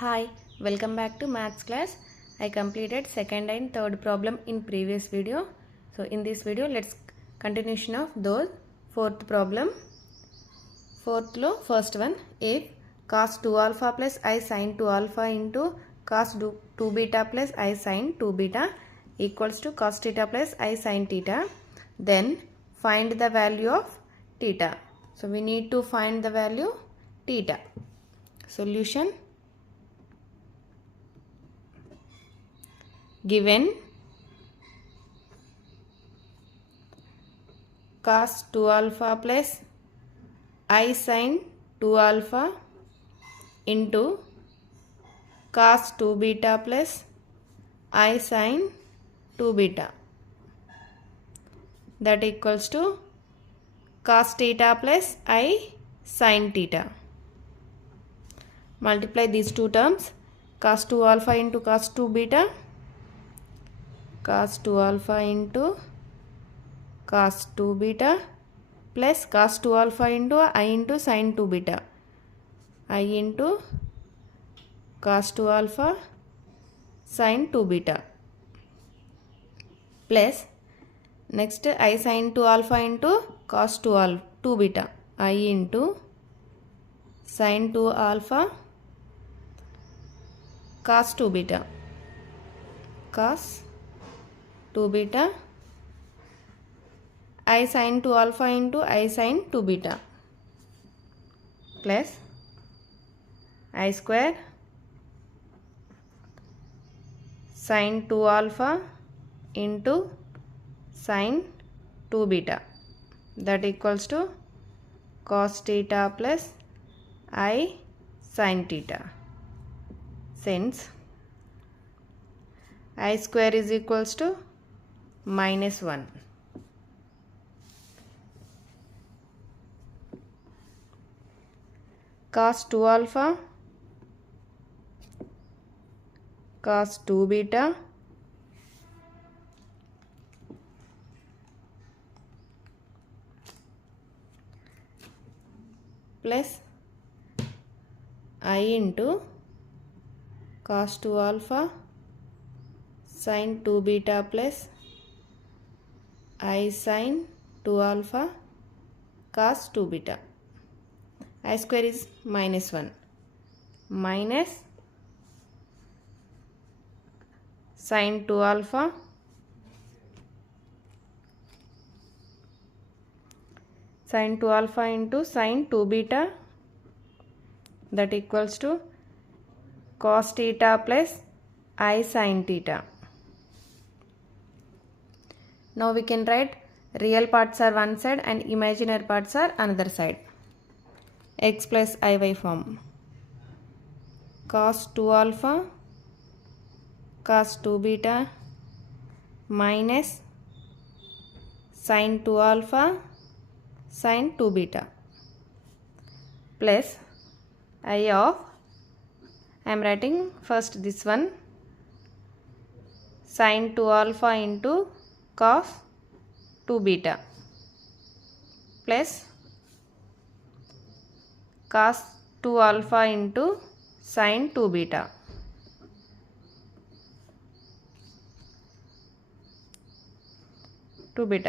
Hi, welcome back to maths class. I completed second and third problem in previous video. So in this video let's continuation of those fourth problem. Fourth lo first one, if cos 2 alpha plus I sin 2 alpha into cos 2 beta plus I sin 2 beta equals to cos theta plus I sin theta, then find the value of theta. So we need to find the value theta. Solution: given cos 2 alpha plus I sin 2 alpha into cos 2 beta plus I sin 2 beta, that equals to cos theta plus I sin theta. Multiply these two terms, cos 2 alpha into cos 2 beta, cos 2 alpha into cos 2 beta plus cos 2 alpha into I into sin 2 beta, I into cos 2 alpha sin 2 beta, plus next I sin 2 alpha into cos 2 beta, I into sin 2 alpha cos 2 beta, cos 2 beta, I sin 2 alpha into I sin 2 beta, plus I square sin 2 alpha into sin 2 beta, that equals to cos theta plus I sin theta. Since I square is equals to minus 1. Cos 2 alpha cos 2 beta plus I into cos 2 alpha sin 2 beta plus I sin 2 alpha cos 2 beta. I square is minus 1, minus sin 2 alpha sin 2 alpha into sin 2 beta, that equals to cos theta plus I sin theta. Now we can write real parts are one side and imaginary parts are another side. X plus IY form. Cos 2 alpha cos 2 beta minus sin 2 alpha sin 2 beta plus I of, I am writing first this one, sin 2 alpha into cos 2 beta plus cos 2 alpha into sin 2 beta,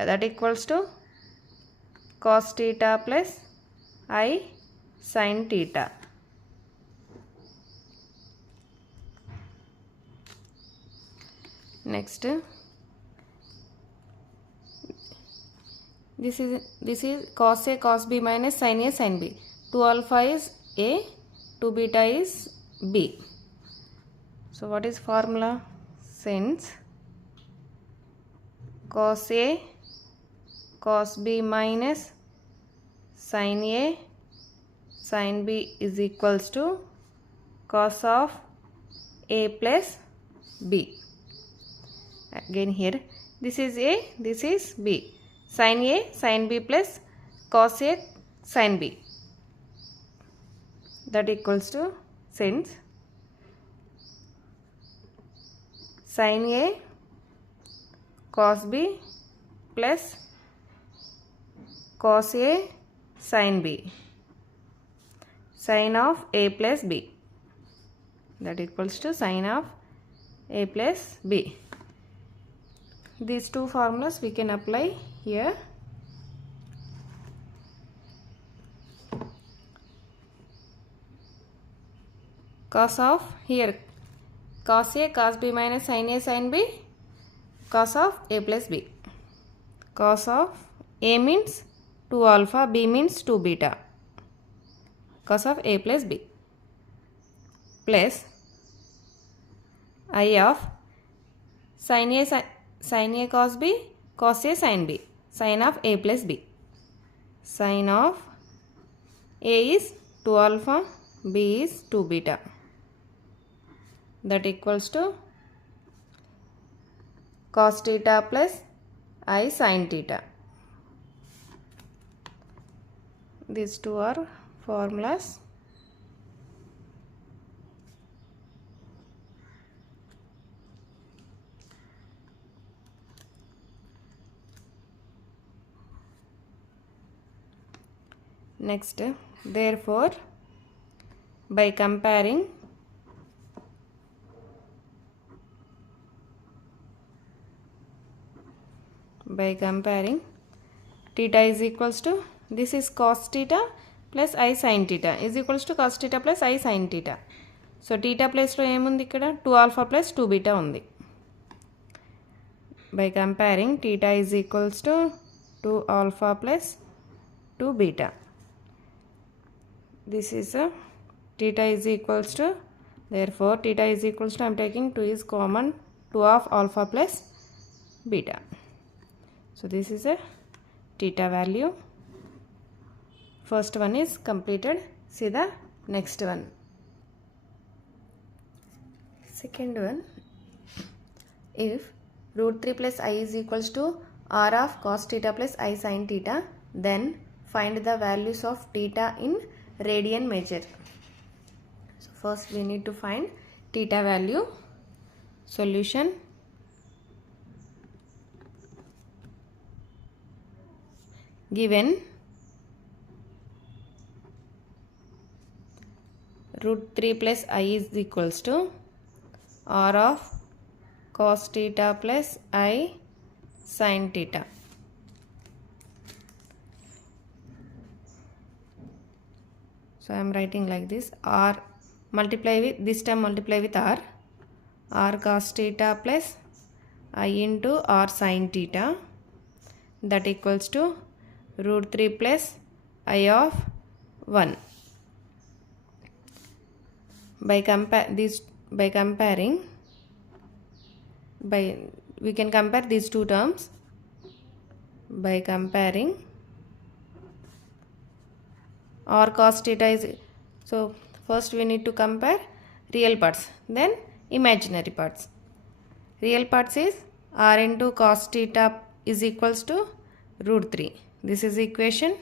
that equals to cos theta plus I sin theta. Next, this is cos A cos B minus sin A sin B. 2 alpha is A, 2 beta is B. So what is formula? Since cos A cos B minus sin A sin B is equals to cos of A plus B. Again here, this is A, this is B. Sin A sin B plus cos A sin B, that equals to, since sin A cos B plus cos A sin B, sin of A plus B, that equals to sine of a plus b. These two formulas we can apply here. Cos of, here cos a cos b minus sin a sin b, cos of a plus b. Cos of a means 2 alpha, b means 2 beta. Cos of a plus b plus I of sin a cos b, cos a sin b, sin of a plus b. Sin of a is 2 alpha, b is 2 beta. That equals to cos theta plus I sin theta. These two are formulas. Next, therefore, by comparing theta is equals to, this is cos theta plus I sin theta is equals to cos theta plus I sin theta. So theta place lo emundi ikkada 2 alpha plus 2 beta undi. By comparing theta is equals to 2 alpha plus 2 beta. This is a theta is equals to, therefore theta is equals to, I am taking 2 is common, 2 of alpha plus beta. So this is a theta value. First one is completed. See the next one. Second one, if root 3 plus I is equals to r of cos theta plus I sin theta, then find the values of theta in radian measure. So first we need to find theta value. Solution. Given root 3 plus I is equals to r of cos theta plus I sin theta. So I am writing like this, r multiply with, this term multiply with r cos theta plus I into r sin theta, that equals to root 3 plus I of 1. We can compare these two terms by comparing r cos theta is, so first we need to compare real parts, then imaginary parts. Real parts is r into cos theta is equals to root 3. This is equation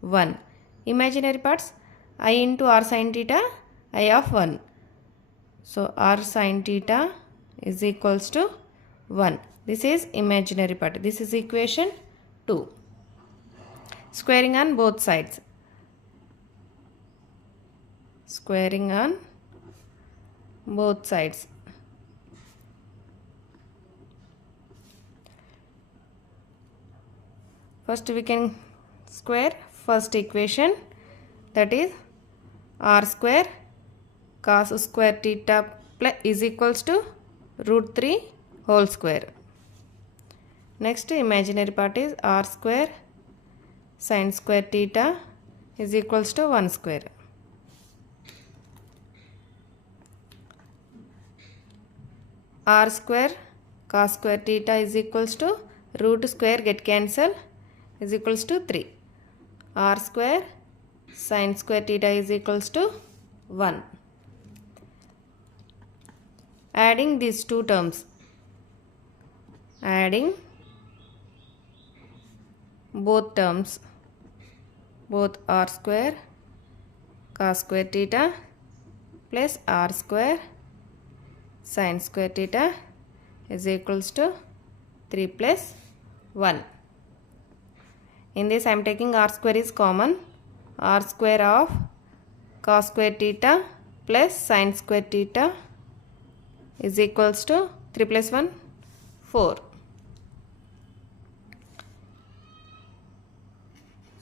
1. Imaginary parts, I into r sin theta, I of 1. So r sin theta is equals to 1. This is imaginary part. This is equation 2. Squaring on both sides. Squaring on both sides. First we can square first equation, that is r square cos square theta plus is equals to root 3 whole square. Next imaginary part is r square sin square theta is equals to 1 square. R square cos square theta is equals to root square get cancel is equals to 3. R square sin square theta is equals to 1. Adding these two terms, adding both terms, both r square cos square theta plus r square sin square theta is equals to 3 plus 1. In this I am taking r square is common. R square of cos square theta plus sin square theta is equals to 3 plus 1 4.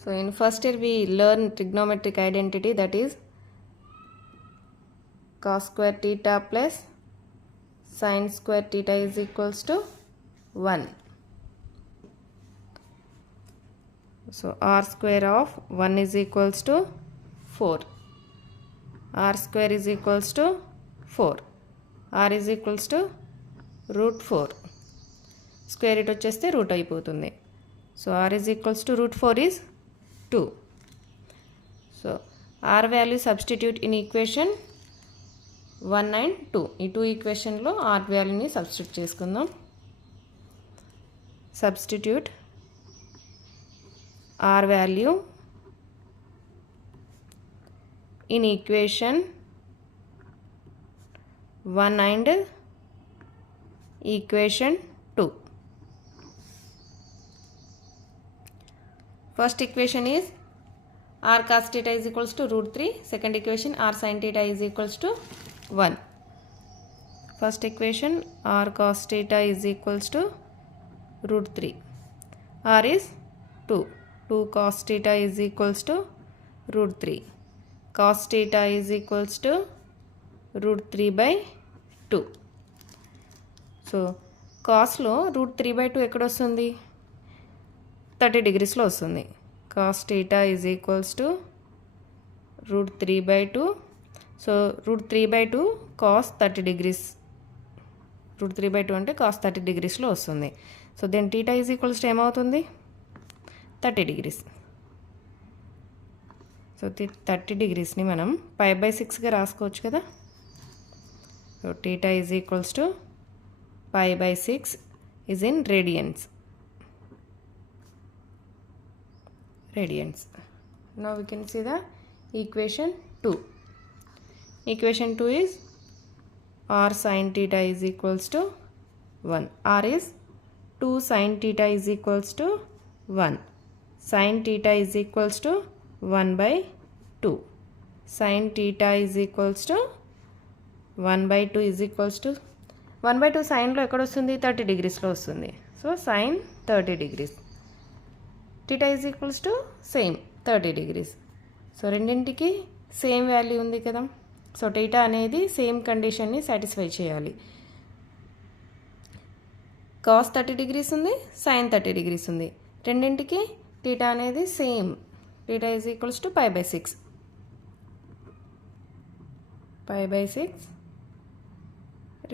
So in first year we learn trigonometric identity, that is cos square theta plus sin square theta is equals to 1. So r square of 1 is equals to 4. R square is equals to 4. R is equals to root 4. Square it వచ్చేస్తే root అయిపోతుంది. So R is equals to root 4 is 2. So R value substitute in equation 1 and 2. ఈ 2 ఈక్వేషన్లో R వాల్యూని substitute చేసుకుందాం. Substitute R value in equation 1 and equation 2. First equation is r cos theta is equals to root 3. Second equation r sin theta is equals to 1. First equation r cos theta is equals to root 3. R is 2. 2 cos theta is equals to root 3. Cos theta is equals to root 3 by 2. So cosలో root 3 by 2 ఎక్కడ వస్తుంది? 30 degreesలో వస్తుంది. Cos theta is equals to root 3 by 2. So root 3 by 2 cos 30 degrees. root 3 by 2 అంటే cos 30 degreesలో వస్తుంది. So then theta is equals to ఏమవుతుంది? 30 degrees. So 30 degreesని మనం pi by 6గా రాసుకోవచ్చు కదా. So theta is equals to pi by 6 is in radians. Now we can see the equation 2. Equation 2 is r sin theta is equals to 1. R is 2 sin theta is equals to 1. Sin theta is equals to 1 by 2. Sin theta is equals to 1 by 2 is equals to 1 by 2 సైన్లో ఎక్కడ వస్తుంది? 30 degreesలో వస్తుంది. So sine 30 degrees. theta is equals to same 30 degrees. So రెండింటికి same value ఉంది కదా. So theta అనేది same కండిషన్ని సాటిస్ఫై చేయాలి. cos 30 degrees ఉంది, sin 30 degrees ఉంది. రెండింటికి theta అనేది same. theta is equals to pi by 6. pi by 6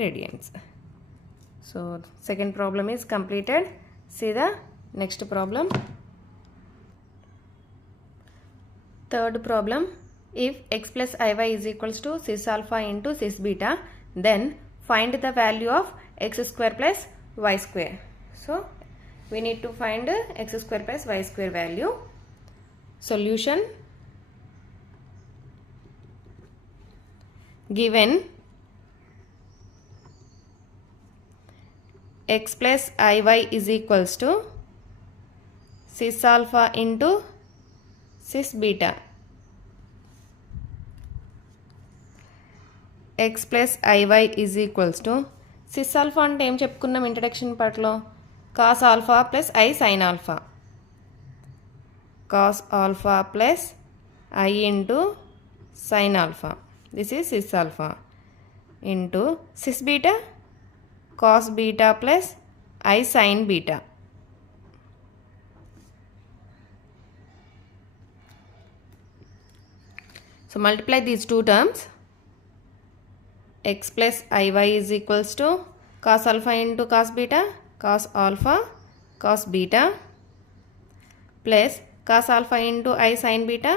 radians. So second problem is completed. See the next problem. Third problem. If x plus iy is equals to cis alpha into cis beta, then find the value of x square plus y square. So we need to find x square plus y square value. Solution. Given x plus iy is equals to cis alpha into cis beta. x plus iy is equals to cis alpha అంటే ఏం చెప్పుకున్నాం introduction పార్ట్లో? cos alpha plus I sin alpha. cos alpha plus I into sin alpha. This is cis alpha. Into cis beta, cos beta plus I sin beta. So multiply these two terms. X plus iy is equals to cos alpha into cos beta, cos alpha cos beta, plus cos alpha into I sin beta,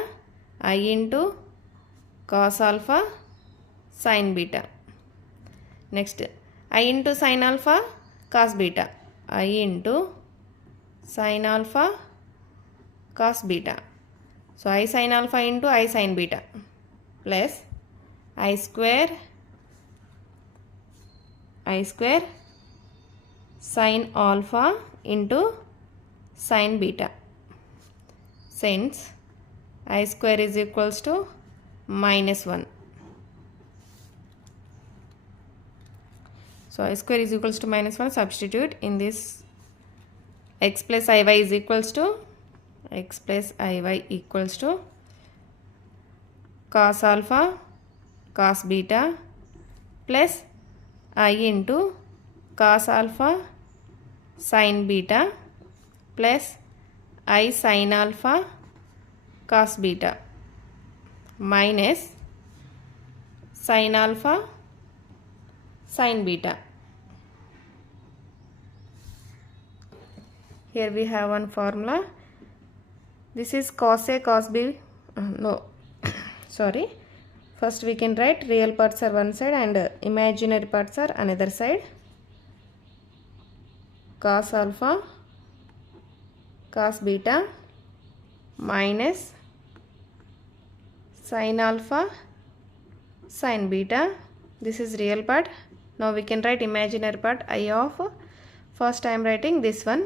I into cos alpha sin beta. Next I into sin alpha cos beta, I into sin alpha cos beta. So I sin alpha into I sin beta plus I square sin alpha into sin beta. Since I square is equals to -1. So I square is equals to minus 1. Substitute in this. X plus iy is equals to cos alpha cos beta plus I into cos alpha sin beta plus I sin alpha cos beta minus sin alpha sin beta. Here we have one formula. This is cos A cos B. Sorry. First we can write real parts are one side and imaginary parts are another side. Cos alpha cos beta minus sin alpha sin beta. This is real part. Now we can write imaginary part I of. First I am writing this one.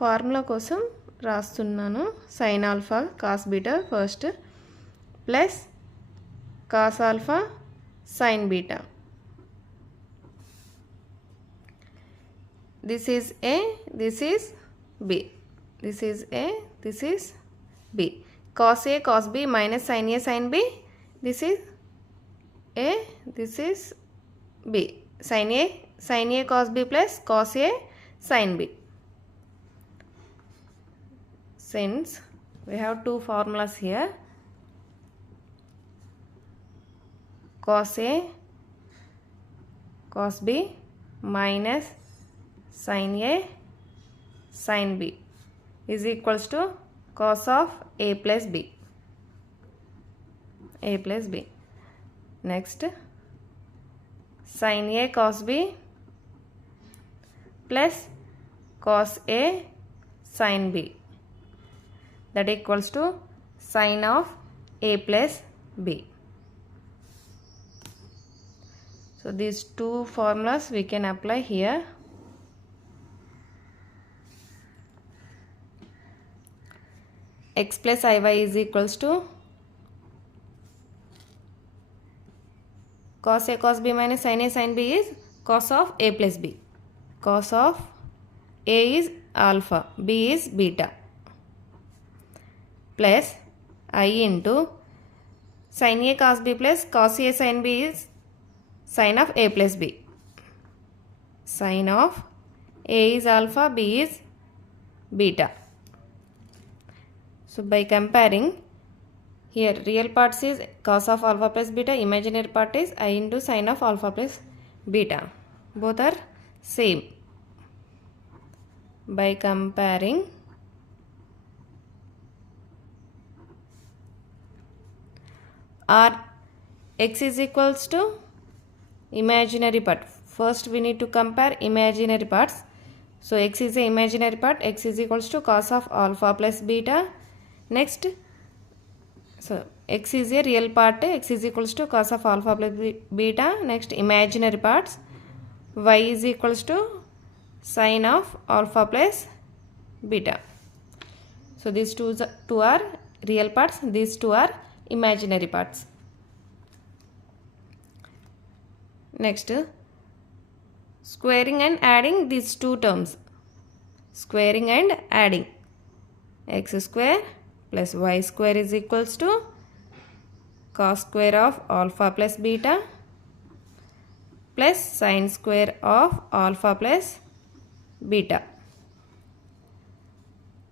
Formula కోసం రాస్తున్నాను. Sine alpha cos beta first plus cos alpha sine beta. This is A, this is B, this is A, this is B. Cos A cos B minus sine A sine B. This is A, this is B. Sine A cos B plus cos A sine B. Since we have two formulas here, cos A cos B minus sin A sin B is equals to cos of A plus B. A plus B. Next, sin A cos B plus cos A sin B. That equals to sin of A plus B. So these two formulas we can apply here. X plus iy is equals to cos A cos B minus sin A sin B is cos of A plus B. Cos of A is alpha, B is beta. Plus I into sin A cos B plus cos A sin B is sin of A plus B. Sin of A is alpha, B is beta. So by comparing, here real parts is cos of alpha plus beta, imaginary part is I into sin of alpha plus beta. Both are same. By comparing, or x is equals to imaginary part. First we need to compare imaginary parts. So x is a imaginary part. X is equals to cos of alpha plus beta. Next, so x is a real part. X is equals to cos of alpha plus beta. Next, imaginary parts. Y is equals to sin of alpha plus beta. So these two are real parts. These two are imaginary parts. Next, squaring and adding these two terms. Squaring and adding. X square plus y square is equals to cos square of alpha plus beta plus sin square of alpha plus beta.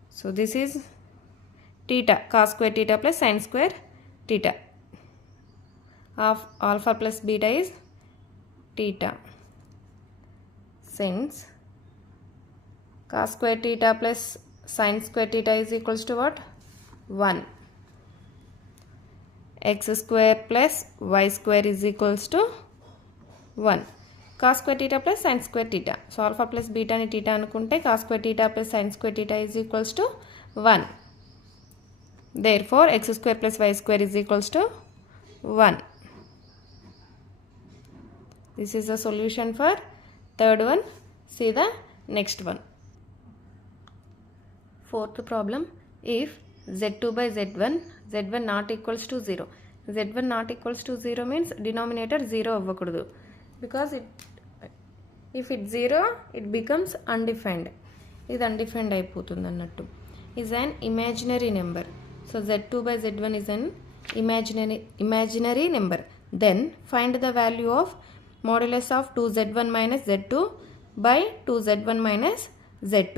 So this is theta, cos square theta plus sin square theta of alpha plus beta is theta. Since cos square theta plus sin square theta is equals to what? 1. X square plus y square is equals to 1. Cos square theta plus sin square theta. So alpha plus beta ni theta anukunte cos square theta plus sin square theta is equals to 1. Therefore, x square plus y square is equals to 1. This is the solution for third one. See the next one. Fourth problem. If z2 by z1, z1 not equals to 0. z1 not equals to 0 means denominator 0 avvakudu. Because if it 0 it becomes undefined. ఇది undefined అయిపోతుంది అన్నట్టు. Is an imaginary number. So z2 by z1 is an imaginary number. Then find the value of modulus of 2z1 minus z2 by 2z1 minus z2.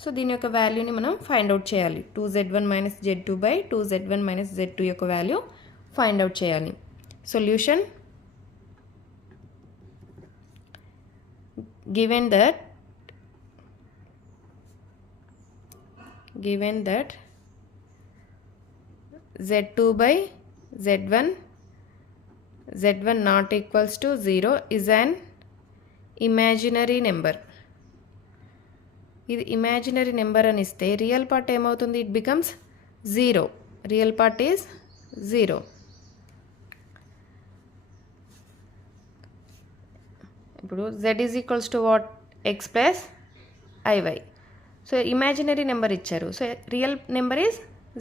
So దీని యొక్క వాల్యూని మనం find out చేయాలి. 2z1 minus z2 by 2z1 minus z2 యొక్క value find out చేయాలి. Solution: given that z2 by z1 not equals to 0 is an imaginary number. ఇది imaginary number అని ఇస్తే రియల్ పార్ట్ ఏమవుతుంది? It becomes 0. Real part is 0. ఇప్పుడు z is equals to what? x plus iy. So imaginary number ఇచ్చారు, so real number is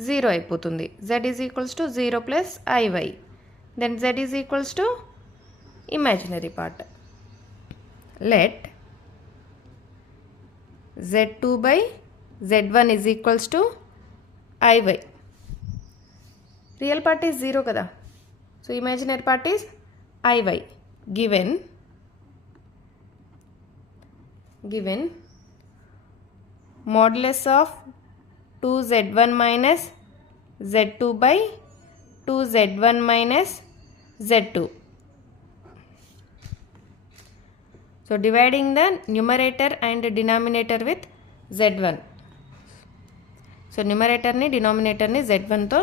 0 అయిపోతుంది. z is equals to 0 plus iy. Then z is equals to imaginary part. Let z2 by z1 is equals to iy. Real part is 0 కదా, so imaginary part is iy. given modulus of 2z1 minus z2 by 2z1 minus z2. So dividing the numerator and denominator with z1. So న్యూమరేటర్ని డినామినేటర్ని z1తో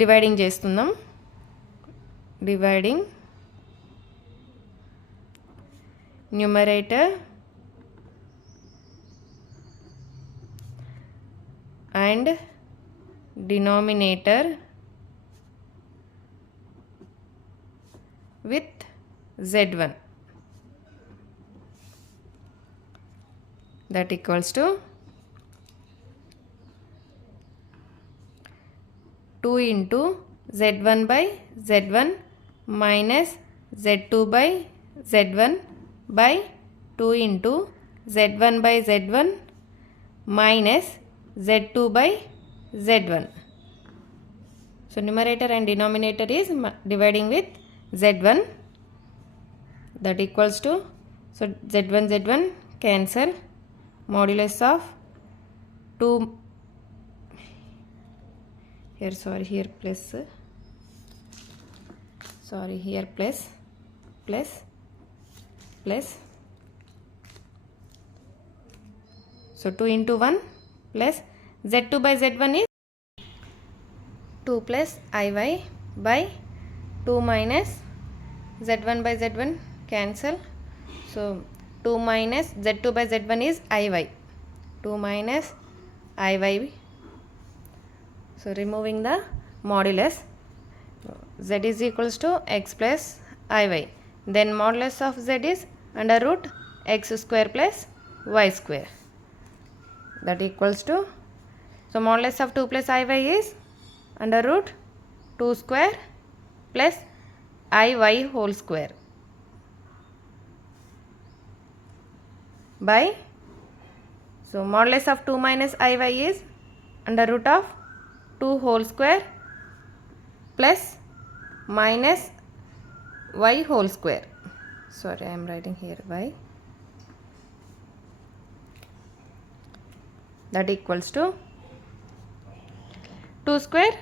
dividing చేస్తున్నాం. Dividing numerator and denominator with z1, that equals to 2 into z1 by z1 minus z2 by z1 by 2 into z1 by z1 minus z2 by z1. So numerator and denominator is dividing with z1, that equals to, so z1 cancel, modulus of 2, here sorry here plus, sorry here plus plus plus, so 2 into 1 plus z2 by z1 is 2 plus iy by 2 minus z1 by z1 cancel, so 2 minus z2 by z1 is iy, 2 minus iy, so removing the modulus, z is equals to x plus iy, then modulus of z is under root x square plus y square, that equals to, so modulus of 2 plus iy is under root 2 square plus iy whole square by, so modulus of 2 minus iy is under root of 2 whole square plus minus y whole square, sorry I am writing here y, that equals to 2 square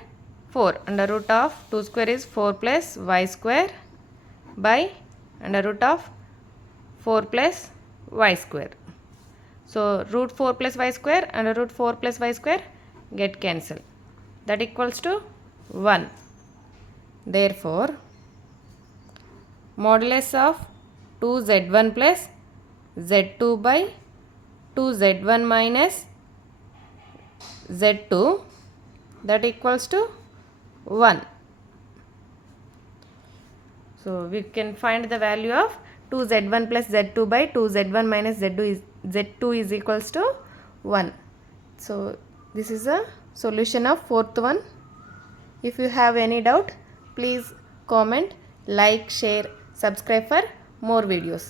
4, under root of 2 square is 4 plus y square by under root of 4 plus y square, so root 4 plus y square under root 4 plus y square get cancelled, that equals to 1. Therefore modulus of 2z1 plus z2 by 2z1 minus z2, that equals to 1. So we can find the value of 2z1 plus z2 by 2z1 minus z2 is equals to 1. So this is a solution of fourth one. If you have any doubt, please comment, like, share, subscribe for more videos.